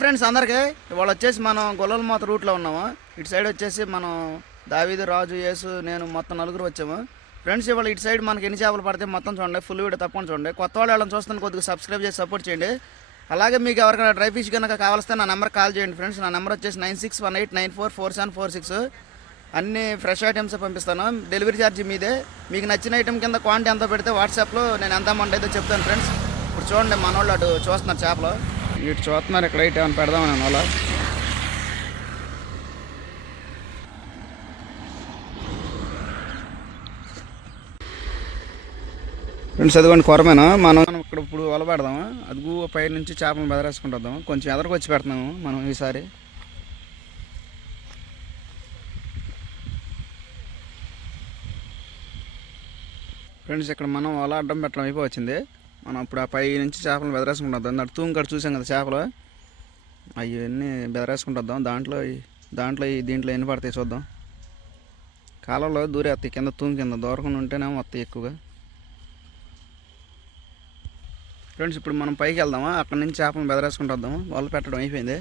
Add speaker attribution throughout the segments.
Speaker 1: Friends అందరికీ. ఇవాళ వచ్చేసి మనం గొల్లల మాత రూట్లో ఉన్నాము. ఇటు సైడ్ వచ్చేసి మనం దావీదు రాజు యేసు నేను మొత్తం నలుగురు వచ్చాము. ఫ్రెండ్స్ ఇవాళ ఇటు సైడ్ మనకి ఎన్ని చేపలు పడితే మొత్తం చూడండి. ఫుల్ వీడియో తప్పకుండా చూడండి. కొత్త వాళ్ళు వాళ్ళని చూస్తాను కొద్దిగా సబ్స్క్రైబ్ చేసి సపోర్ట్ చేయండి. అలాగే మీకు ఎవరికైనా డ్రై ఫిష్ కనుక కావాల్స్తే నా నెంబర్ కాల్ చేయండి ఫ్రెండ్స్ నా నెంబర్ వచ్చేసి nine six one eight nine four four seven four six అన్ని ఫ్రెష్ ఐటమ్స్ పంపిస్తాను. డెలివరీ ఛార్జ్ మీదే. మీకు నచ్చిన ఐటమ్ కింద క్వాంటిటీ ఎంత పెడితే వాట్సాప్లో నేను ఎంత అమౌంట్ అయితే చెప్తాను ఫ్రెండ్స్ ఇప్పుడు చూడండి మన వాళ్ళు అటు చూస్తున్నారు చేపలు. ఇటు చూస్తున్నారు ఇక్కడ ఇటు ఏమైనా పెడదామని అలా ఫ్రెండ్స్ అదిగోండి కొరమేనా? మనం ఇక్కడ ఇప్పుడు వల పెడదాము అదిగు పై నుంచి చేపలను బెదరేసుకుంటాం కొంచెం ఎదరకు వచ్చి పెడుతున్నాము మనం ఈసారి. ఫ్రెండ్స్ ఇక్కడ మనం వల అడ్డం పెట్టడం అయిపోవచ్చింది. మనం ఇప్పుడు ఆ పై నుంచి చేపలు బెదరేసుకుంటాం దాన్ని తూం కడ చూసాం కదా చేపలు. అవన్నీ బెదరేసుకుంటాం దాంట్లో దాంట్లో ఈ దీంట్లో ఎన్ని పడతాయి చూద్దాం. కాలంలో దూరేస్తాయి కింద తూం కింద దూరకుండా ఉంటేనే వస్తాయి ఎక్కువగా. ఫ్రెండ్స్ ఇప్పుడు మనం పైకి వెళ్దామా? అక్కడ నుంచి చేపలను బెదరేసుకుంటూ వాళ్ళు పెట్టడం అయిపోయింది.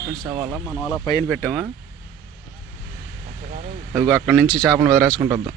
Speaker 1: ఫ్రెండ్స్ వాళ్ళ మనం అలా పైన పెట్టామా? అదిగో అక్కడ నుంచి చేపలు బెదరేసుకుంటూ వద్దాం.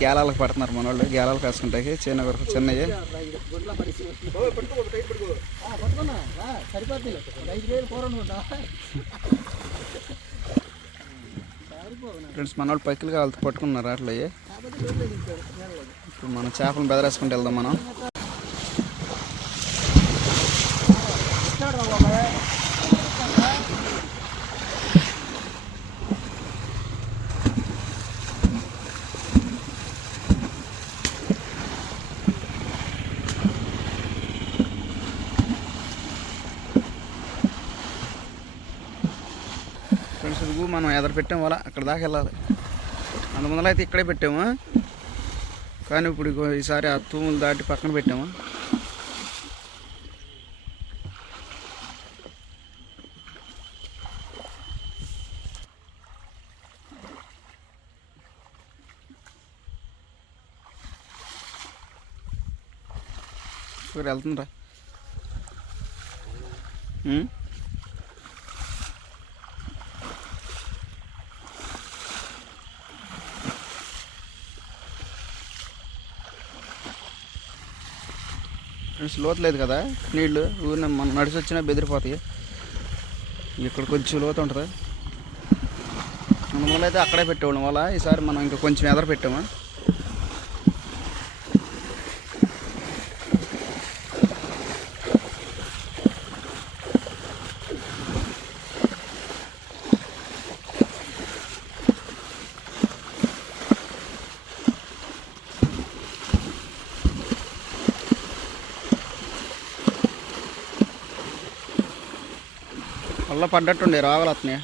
Speaker 1: గేలాలకు పడుతున్నారు మన వాళ్ళు గేలాలు కాసుకుంటాయి చిన్న వరకు చిన్నవి ఫ్రెండ్స్ మన వాళ్ళు పైకిలు కావాలి పట్టుకున్నారు అట్లా ఇప్పుడు మనం చేపలను బెదరేసుకుంటూ వెళ్దాం మనం ఫ్రెండ్స్ ఇదిగో మనం ఎదురు పెట్టాము అలా అక్కడ దాకా వెళ్ళాలి. అంత ముందర అయితే ఇక్కడే పెట్టాము. కానీ ఇప్పుడు ఈసారి ఆ తూములు దాటి పక్కన పెట్టాము. వెళ్తుందా లోతు లేదు కదా నీళ్ళు. ఊరిన మనం నడిచి వచ్చినా బెదిరిపోతాయి. ఇక్కడ కొంచెం లోతు ఉంటుంది. అందువల్ల అయితే అక్కడే పెట్టేవాళ్ళం. వల్ల ఈసారి మనం ఇంకా కొంచెం ఎదర పెట్టాము వల్ల పడ్డట్టుండే రావాలి అతనే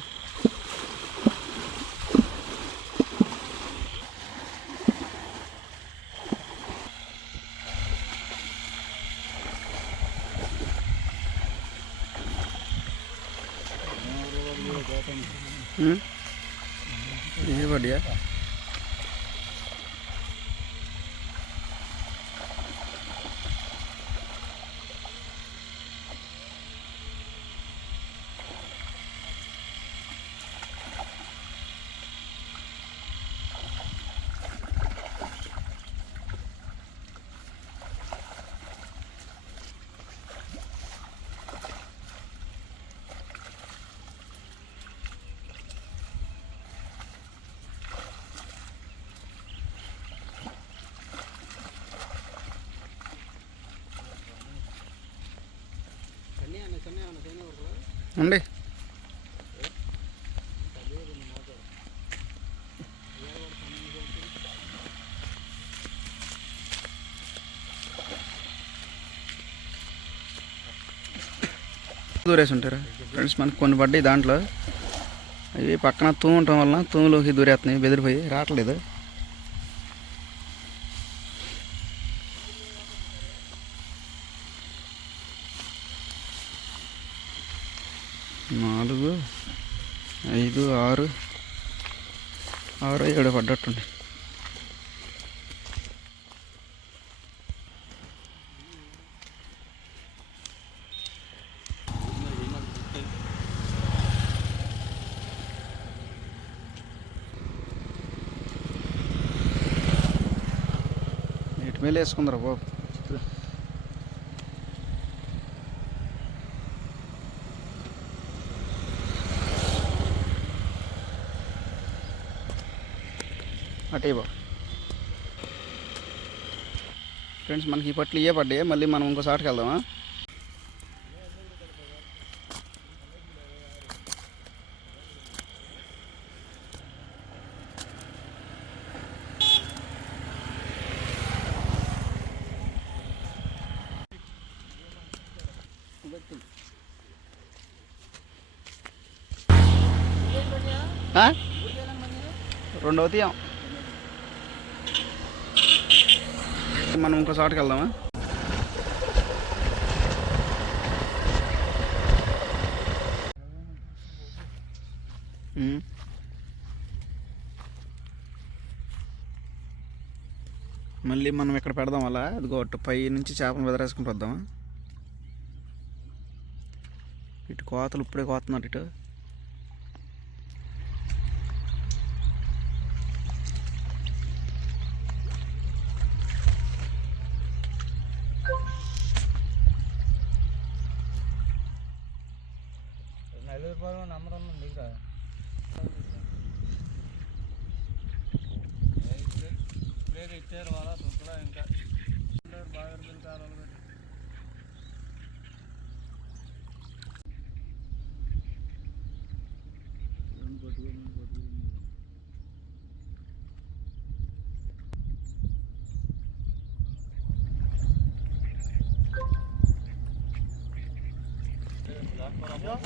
Speaker 1: ఉండి. దూరేసి ఉంటారు ఫ్రెండ్స్ మనకు కొన్ని పడ్డాయి దాంట్లో. అవి పక్కన తూము ఉండటం వలన తూములోకి దూరేస్తున్నాయి బెదిరిపోయి. రావట్లేదు. మేలు వేసుకుందరా బాబు. అటే బాబు. ఫ్రెండ్స్ మనకి ఈ పట్లు ఇవే పడ్డాయి? మళ్ళీ మనం ఇంకోసారికి వెళ్దామా ఆ? రెండవ తీయం. మనం ఇంకో చోటుకి వెళ్దామా. మళ్ళీ మనం ఇక్కడ పెడదాం అలా. అదిగో పై నుంచి చేపను బెదరేసుకుంటూ వద్దామా ఇటు కోతలు ఇప్పుడే కోతున్నారు ఇటు
Speaker 2: నలుగురు నంబర్ ఉంది దగ్గర బ్రేక్ ఇచ్చారు వాళ్ళ సుఖలా ఇంకా బాగా కావాలి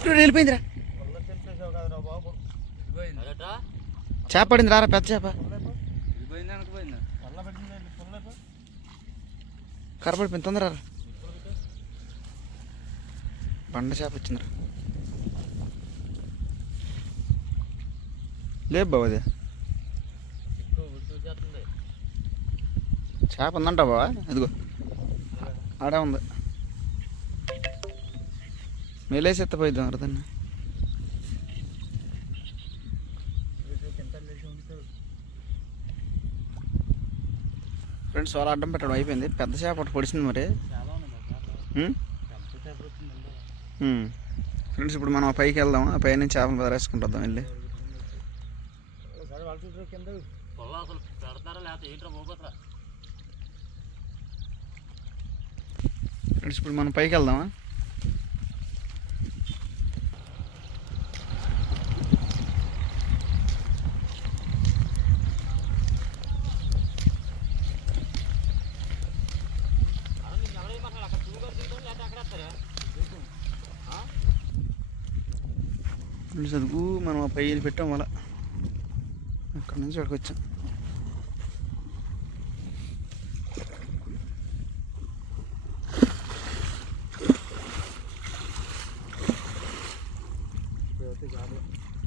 Speaker 1: చూడు, వెళ్ళిపోయిందిరా చేప పడింది రారా పెద్ద చేప.
Speaker 2: పోయింది అనుకుపోయింది
Speaker 1: కరపడిపోయింది తొందర రా. బండ చేప వచ్చిందిరా లేదు బాబు అది. చేప ఉందంట బావా ఇదిగో. ఆడే ఉంది. మేలేసి ఎత్తపోయిద్దాం అర్థాన్ని
Speaker 2: కింద
Speaker 1: ఫ్రెండ్స్ వాళ్ళ అడ్డం పెట్టడం అయిపోయింది. పెద్ద చేప ఒకటి పొడిచింది మరి. ఫ్రెండ్స్ ఇప్పుడు మనం పైకి వెళ్దాం ఆ పైన చేపలు బెదరేసుకుంటాం వెళ్ళి. ఫ్రెండ్స్ ఇప్పుడు మనం పైకి వెళ్దామా? കയ്യിൽ പെട്ട മല കണ്ണും ചിലക്ക് വെച്ച Thank you.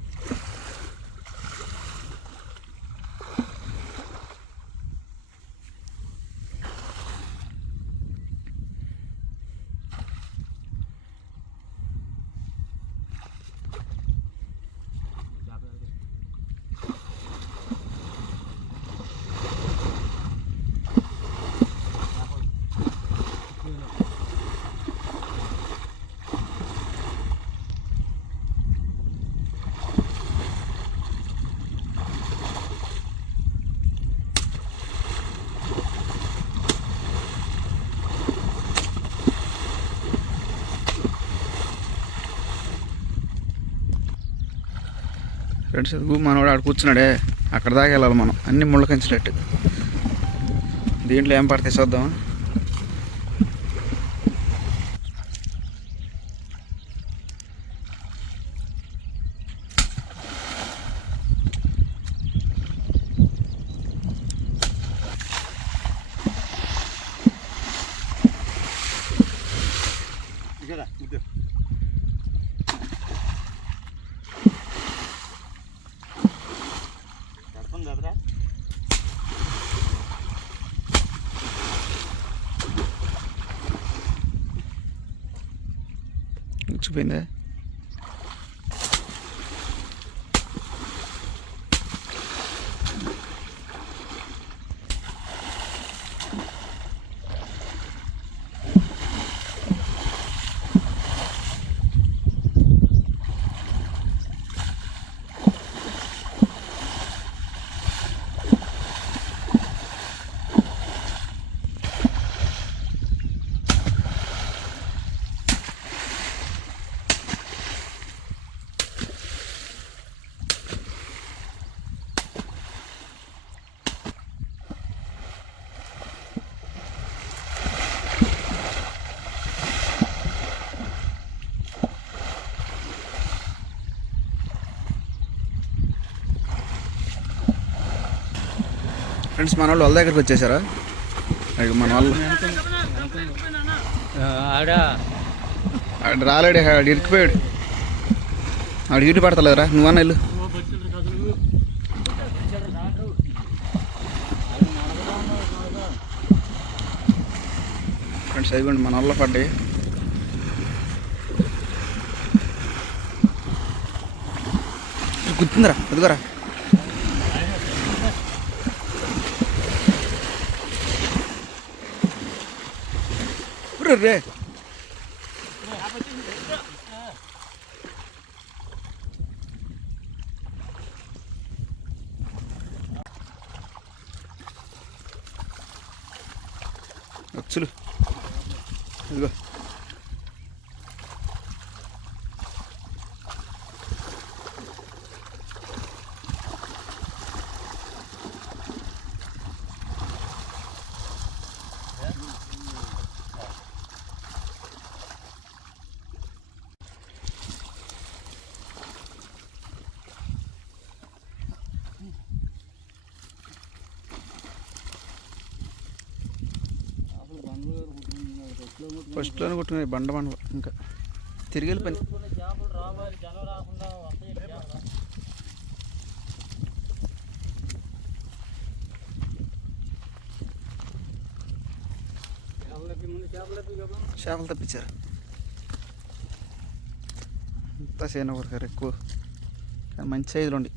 Speaker 1: ఫ్రెండ్స్ ఎదుగు మనోడు ఆడ కూర్చున్నాడే. అక్కడ దాకా వెళ్ళాలి మనం. అన్ని ముళ్ళకంచినట్టు దీంట్లో ఏం పడితే చూద్దాం
Speaker 2: ఇక్కడ
Speaker 1: చచ్చిపోయిందా ఫ్రెండ్స్ మన వాళ్ళు వాళ్ళ దగ్గరికి వచ్చేసారా? మన వాళ్ళు.
Speaker 2: ఆడ.
Speaker 1: రాలేడు ఆడు ఇరికిపోయాడు. ఆడు ఇటు పడతలేదురా నువ్వన్న వెళ్ళు. ఫ్రెండ్స్ అయిపోయింది మన వల్ల పడ్డాయి గుర్తుందిరా ఎదుగురా રૂપિયા ఫస్ట్లోనే కొట్టుకున్నాయి బండ బండ ఇంకా. తిరిగి వెళ్ళిపోయింది
Speaker 2: చేపలు
Speaker 1: తప్పించారు. అంతా సేన కొరకారు ఎక్కువ. కానీ మంచి సైజులు ఉండి.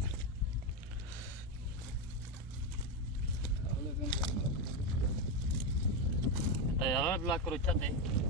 Speaker 1: આઠ
Speaker 2: લાખ રૂપિયા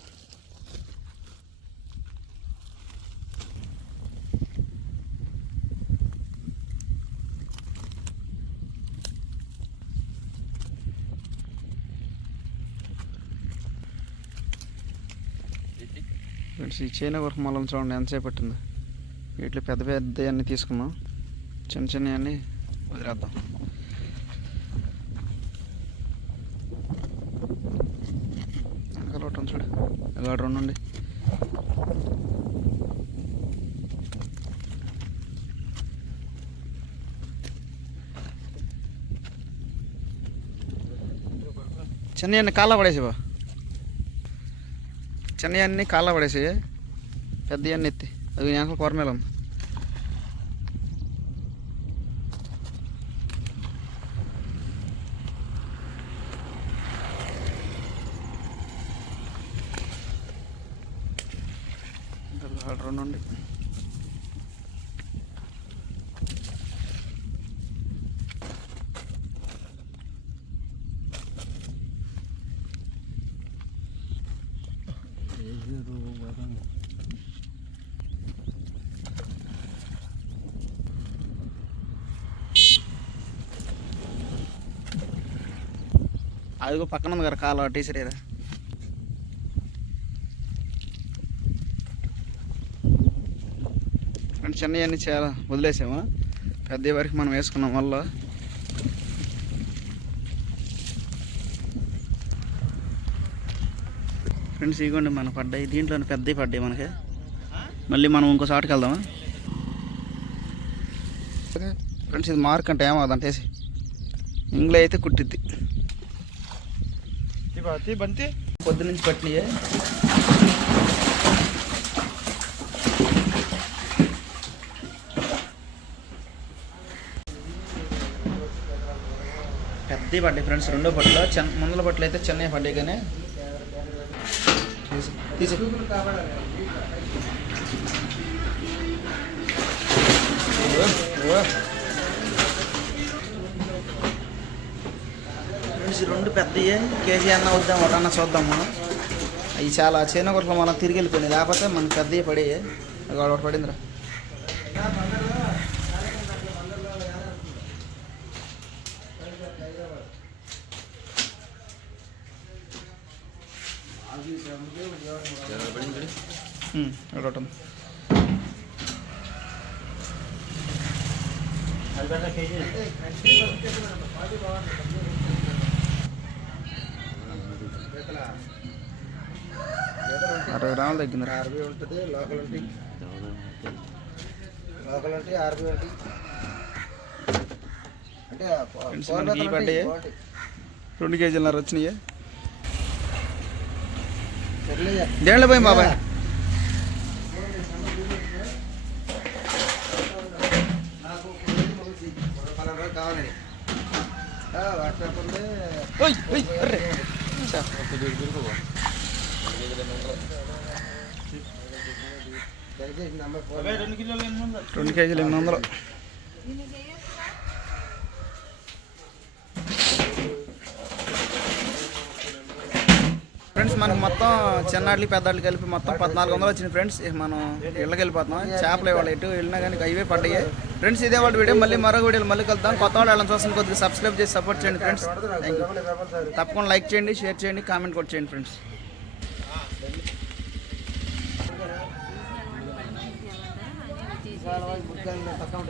Speaker 1: ఈ చైనా వర్క్ మలం చూడండి ఎంతసేపు పట్టింది? వీటిలో పెద్ద పెద్ద అన్నీ తీసుకున్నాం చిన్న చిన్న అన్నీ వదిలేద్దాం. వెనకాల చూడండి చూడు. ఇలా రెండు చిన్న కాళ్ళ పడేసి బా చిన్నవన్నీ కాళ్ళ పడేసాయి. పెద్దవన్నీ ఎత్తి. అవి వెనకాల కూర ఉంది రెండు ఉండి అదిగో పక్కన ఉంది కదా కాలు టీచర్ చిన్నవన్నీ చాలా వదిలేసాము? పెద్ద వరకు మనం వేసుకున్నాం వల్ల ఫ్రెండ్స్ ఇగోండి మన పడ్డాయి దీంట్లోనే పెద్దవి పడ్డాయి మనకి. మళ్ళీ మనం ఇంకో చోటుకి వెళ్దామా? ఫ్రెండ్స్ ఇది మార్క్ అంటే ఏమవుతుంది వేసి ఇంగ్లో అయితే కుట్టిద్ది.
Speaker 2: బంతి.
Speaker 1: పొద్దు నుంచి పట్టినయే. పెద్దవి పడ్డాయి ఫ్రెండ్స్ రెండో పట్టులో. చిన్న ముందల పట్లు అయితే చిన్నవి పడ్డాయి కానీ తీసి. రెండు పెద్దవి కేజీ అన్న వద్దాం ఒకటన్నా చూద్దాము అవి చాలా చిన్న కొరకలు మనం తిరిగి వెళ్ళిపోయినాయి. లేకపోతే మన పెద్దవి పడి ఒకటి పడిందిరా. ఉంది. అరవై గ్రాములు తగ్గిందిరా
Speaker 2: ఆర్బీ ఉంటుంది లోకల్ ఉంటాయి లోకల్ ఉంటాయి ఆర్బీ ఉంటాయి అంటే
Speaker 1: పడ్డాయి రెండు కేజీలన్నర వచ్చినాయి? దేంట్లో పోయి బాబాయ్? ఓయ్ ఓయ్ అర్రే చా.
Speaker 2: దయచేసి నంబర్ ఫోన్
Speaker 1: రెండు కేజీలు ఎనిమిది వందలు మొత్తం చిన్నాళ్ళు పెద్దాళ్ళు కలిపి మొత్తం పద్నాలుగు వందలు వచ్చింది ఫ్రెండ్స్ మనం ఇళ్ళకి వెళ్ళిపోతున్నాం. చేపలు ఇవాళ ఎటు వెళ్ళినా కానీ అవే పడ్డాయి. ఫ్రెండ్స్ ఇదే వాటి వీడియో మళ్ళీ మరో వీడియోలు మళ్ళీ కలుద్దాం. కొత్త వాళ్ళు వాళ్ళని చూసిన కొద్దిగా సబ్స్క్రైబ్ చేసి సపోర్ట్ చేయండి ఫ్రెండ్స్ థ్యాంక్ యూ తప్పకుండా లైక్ చేయండి షేర్ చేయండి కామెంట్ కూడా చేయండి ఫ్రెండ్స్
Speaker 2: తక్కువ